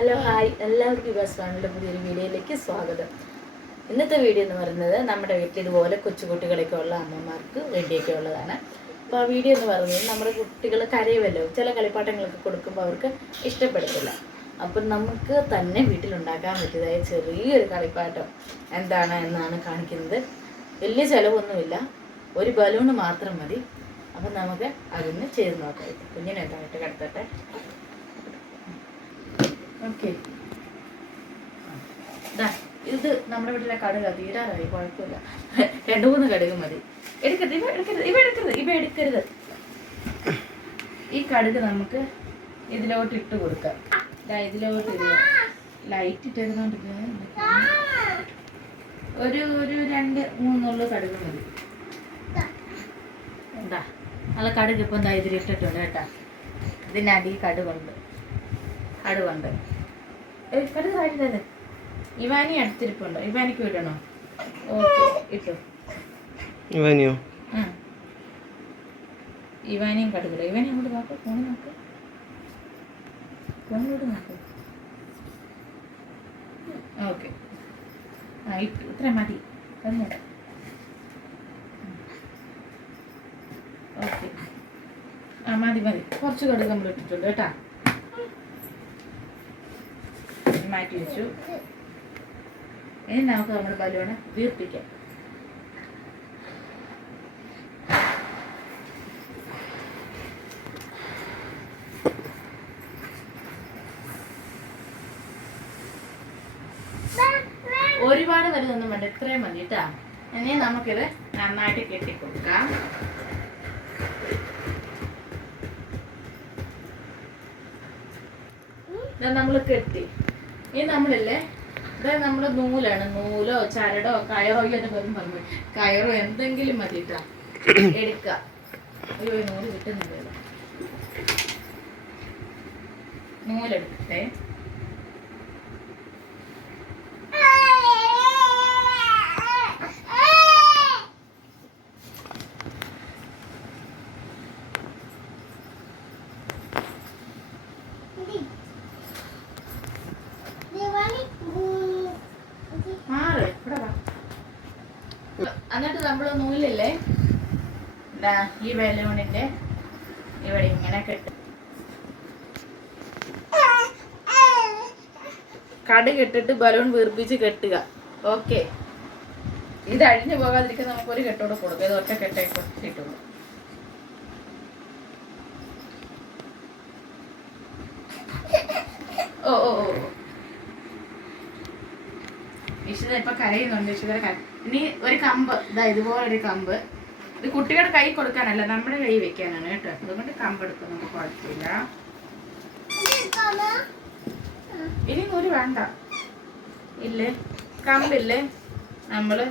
Hello hi, എല്ലാവർക്കും bus ഫാമിലിയുടെ പുതിയൊരു വീഡിയോയിലേക്ക് സ്വാഗതം. ഇന്നത്തെ വീഡിയോ എന്ന് പറയുന്നത് നമ്മുടെ വീട്ടിൽ ഇതുപോലെ കൊച്ചുകുട്ടികളൊക്കെ ഉള്ള അമ്മമാർക്ക് വേണ്ടിയൊക്കെ ഉള്ളതാണ്. അപ്പോൾ ആ വീഡിയോ എന്ന് പറയുന്നത് നമ്മുടെ കുട്ടികൾ കരയുമല്ലോ, ചില കളിപ്പാട്ടങ്ങളൊക്കെ കൊടുക്കുമ്പോൾ അവർക്ക് ഇഷ്ടപ്പെടത്തില്ല. അപ്പം നമുക്ക് തന്നെ വീട്ടിലുണ്ടാക്കാൻ പറ്റിയതായ ചെറിയൊരു കളിപ്പാട്ടം എന്താണ് എന്നാണ് കാണിക്കുന്നത്. വലിയ ചിലവൊന്നുമില്ല, ഒരു ബലൂണ് മാത്രം മതി. അപ്പം നമുക്ക് അതൊന്ന് ചെയ്ത് നോക്കാം. കുഞ്ഞിനെ എന്തായിട്ട് കിടത്തട്ടെ. ഓക്കെ, ഇത് നമ്മുടെ വീട്ടിലെ കടുക തീരാറായി, കുഴപ്പമില്ല. 2-3 കടുക് മതി. ഇവ എടുക്കരുത്. ഈ കടുക് നമുക്ക് ഇതിലോട്ട് ഇട്ട് കൊടുക്കാം. ഇതിലോട്ട് ലൈറ്റ് ഇട്ടിരുന്നോണ്ട് ഒരു 2-3 കടുക് മതി. എന്താ നല്ല കടുക് ഇപ്പം എന്താ ഇതിലിട്ടിട്ടുണ്ട് കേട്ടാ. ഇതിനടി കടുകുണ്ട്. കടുക് കാണിട്ടത് ഇവാനി അടുത്തിരിപ്പുണ്ടോ? ഇവാനിക്ക് വിടണോ? ഓക്കെ, ഇട്ടു. ഇവാനിയോ? ഇവാനിയും കടുകില്ല. ഇവാനി അങ്ങോട്ട് നോക്ക്, ഫോണിലോട്ട് നോക്ക്. ഓക്കെ, ഇത്ര മതി. ഓക്കെ, മതി. കുറച്ച് കടുക് നമ്മൾ ഇട്ടിട്ടുണ്ട് കേട്ടാ. മാറ്റി വെച്ചു. ഇനി നമുക്ക് നമ്മുടെ ബലൂണ് വീർപ്പിക്കാം. ഒരുപാട് വലുതൊന്നും വേണ്ട, ഇത്രയും മതി കേട്ടാ. ഇനി നമുക്കിത് നന്നായിട്ട് കെട്ടിക്കൊടുക്കാം. നമ്മൾ കെട്ടി. ഇനി നമ്മളില്ലേ, ഇതായത് നമ്മുടെ നൂലാണ്, നൂലോ ചരടോ കയറോ, പറഞ്ഞു കയറോ എന്തെങ്കിലും മതിട്ടാ എടുക്ക. അയ്യോ, നൂല് കിട്ടുന്നില്ലല്ലോ. നൂലെടുക്കട്ടെ. എന്നിട്ട് നമ്മൾ നൂലില്ലേ, ഈ ബലൂണിന്റെ ഇവിടെ ഇങ്ങനെ കെട്ടും. കെട്ടിട്ട് ബലൂൺ വീർപ്പിച്ച് കെട്ടുക. ഓക്കെ, ഇത് അഴിഞ്ഞു പോകാതിരിക്കാൻ നമുക്കൊരു കെട്ടോടെ കൊടുക്കുക. ഇത് ഒറ്റ കെട്ടേ കൊടുത്തിട്ടുള്ളൂ. ഇഷിത ഇപ്പൊ കരയുന്നുണ്ട്. ഇനി ഒരു കമ്പ്, ഇതുപോലൊരു കമ്പ്. ഇത് കുട്ടികളുടെ കൈ കൊടുക്കാനല്ല, നമ്മുടെ കൈ വെക്കാനാണ് കേട്ടോ. അതുകൊണ്ട് കമ്പ് എടുക്കും, നമുക്ക് കുഴപ്പമില്ല. ഇനി നൂല് വേണ്ട, ഇല്ലേ കമ്പില്ലേ, നമ്മള്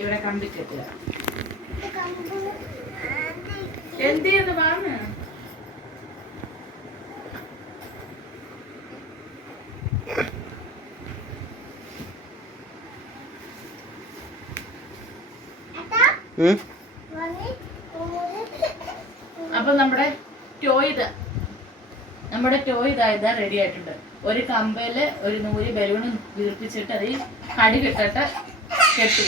ഇവിടെ കമ്പി കെട്ടുക. എന്ത് ചെയ്യുന്നു വാങ്ങ? അപ്പൊ നമ്മുടെ ടോയ് ഇതാ റെഡി ആയിട്ടുണ്ട്. ഒരു കമ്പയില് ഒരു നൂല് ബലൂണ് വീർപ്പിച്ചിട്ട് അത് കടി കെട്ടിട്ട് കെട്ടി.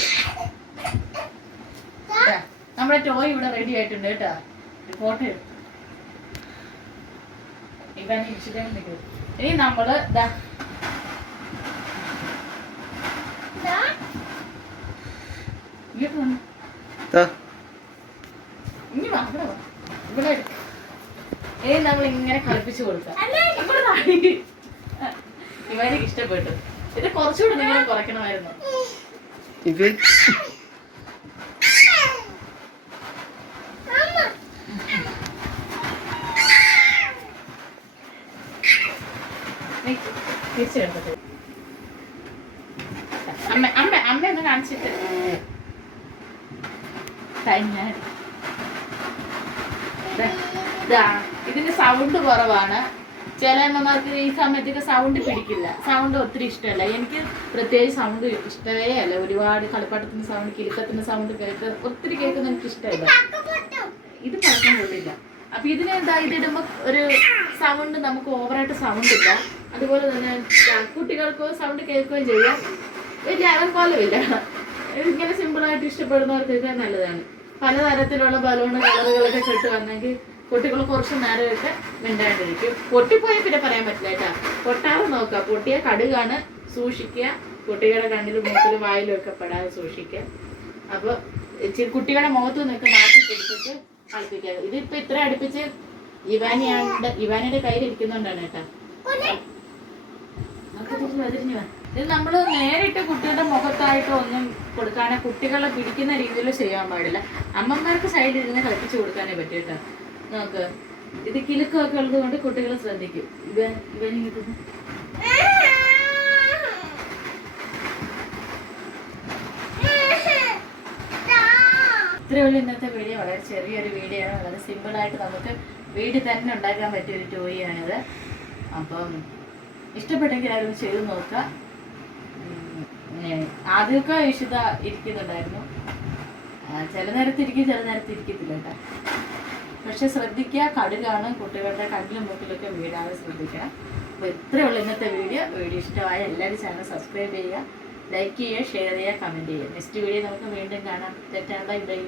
നമ്മുടെ ടോയ് ഇവിടെ റെഡി ആയിട്ടുണ്ട് കേട്ടാ. ഫോട്ടോ എടുത്തു. ഇനി നമ്മള് ഇനി നമ്മൾ ഇങ്ങനെ കളിപ്പിച്ചു കൊടുക്കാം. ഇവനിക്ക് ഇഷ്ടപ്പെട്ടു. ഇത് കുറച്ചുകൂടി നിങ്ങൾ കുറയ്ക്കണമായിരുന്നു. അമ്മ ഒന്ന് കാണിച്ചിട്ട് ഇതിന്റെ സൗണ്ട് കുറവാണ്. ചില അമ്മമാർക്ക് ഈ സമയത്തൊക്കെ സൗണ്ട് പിടിക്കില്ല, സൗണ്ട് ഒത്തിരി ഇഷ്ടമല്ല. എനിക്ക് പ്രത്യേകിച്ച് സൗണ്ട് ഇഷ്ടമേ അല്ല. ഒരുപാട് കളിപ്പാട്ടത്തിന്റെ സൗണ്ട്, കിലുക്കത്തിന്റെ സൗണ്ട് ഒത്തിരി കേൾക്കുന്ന എനിക്ക് ഇഷ്ടമല്ല. ഇത് പഴക്കം കൊള്ളില്ല. അപ്പൊ ഇതിന് എന്താ ഇതിടുമ്പോ ഒരു സൗണ്ട് നമുക്ക് ഓവറായിട്ട് സൗണ്ട് ഇല്ല. അതുപോലെ തന്നെ കുട്ടികൾക്ക് സൗണ്ട് കേൾക്കുകയും ചെയ്യാം. വലിയ അലങ്കോലമില്ല. ഇങ്ങനെ സിമ്പിളായിട്ട് ഇഷ്ടപ്പെടുന്നവർക്കൊക്കെ നല്ലതാണ്. പലതരത്തിലുള്ള ബലൂൺ കളറുകളൊക്കെ കെട്ട് വന്നെങ്കിൽ കുട്ടികൾ കുറച്ച് നേരമൊക്കെ മിണ്ടാണ്ടിരിക്കും. പൊട്ടിപ്പോയാൽ പിന്നെ പറയാൻ പറ്റില്ല കേട്ടാ. പൊട്ടാതെ നോക്കുക. പൊട്ടിയ കടുകാണ്, സൂക്ഷിക്കുക. കുട്ടികളുടെ കണ്ണിലും മൂക്കിലും വായിലും ഒക്കെ പെടാതെ സൂക്ഷിക്കുക. അപ്പൊ കുട്ടികളുടെ മുഖത്ത് നിന്നൊക്കെ മാറ്റി പിടിച്ചിട്ട് കളിപ്പിക്കുക. ഇതിപ്പോ ഇത്ര അടുപ്പിച്ച് ഇവാനിയുടെ കയ്യിൽ ഇരിക്കുന്നോണ്ടാണ് കേട്ടാ. ഇത് നമ്മൾ നേരിട്ട് കുട്ടികളുടെ മുഖത്തായിട്ട് ഒന്നും കൊടുക്കാനോ കുട്ടികളെ പിടിക്കുന്ന രീതിയിൽ ചെയ്യാൻ പാടില്ല. അമ്മമാർക്ക് സൈഡിൽ ഇരുന്ന് കളിപ്പിച്ചു കൊടുക്കാനേ പറ്റും കേട്ടോ. നോക്ക്, ഇത് കിലുക്കമൊക്കെ ഉള്ളത് കൊണ്ട് കുട്ടികൾ ശ്രദ്ധിക്കും. ഇവനിങ്ങനെ ഇത്രയുള്ള ഇന്നത്തെ വീഡിയോ. വളരെ ചെറിയൊരു വീഡിയോ ആണ്. വളരെ സിമ്പിളായിട്ട് നമുക്ക് വീട്ടിൽ തന്നെ ഉണ്ടാക്കാൻ പറ്റിയൊരു ടോയിയാണിത്. അപ്പം ഇഷ്ടപ്പെട്ടെങ്കിൽ ആരും ചെയ്ത് നോക്കുക. ആദ്യമൊക്കെ ഇഷിത ഇരിക്കുന്നുണ്ടായിരുന്നു. ചില നേരത്ത് ഇരിക്കും, ചില നേരത്ത് ഇരിക്കത്തില്ല കേട്ടോ. പക്ഷെ ശ്രദ്ധിക്കുക, കടുകാണ്, കുട്ടികളുടെ കണ്ണിലും മൂക്കിലൊക്കെ വീഴാതെ ശ്രദ്ധിക്കണം. അപ്പോൾ ഇത്രയുള്ള ഇന്നത്തെ വീഡിയോ ഇഷ്ടമായ എല്ലാവരും ചാനൽ സബ്സ്ക്രൈബ് ചെയ്യുക, ലൈക്ക് ചെയ്യുക, ഷെയർ ചെയ്യുക, കമൻറ്റ് ചെയ്യുക. നെക്സ്റ്റ് വീഡിയോ നമുക്ക് വീണ്ടും കാണാം. തെറ്റാണ്. ബൈ.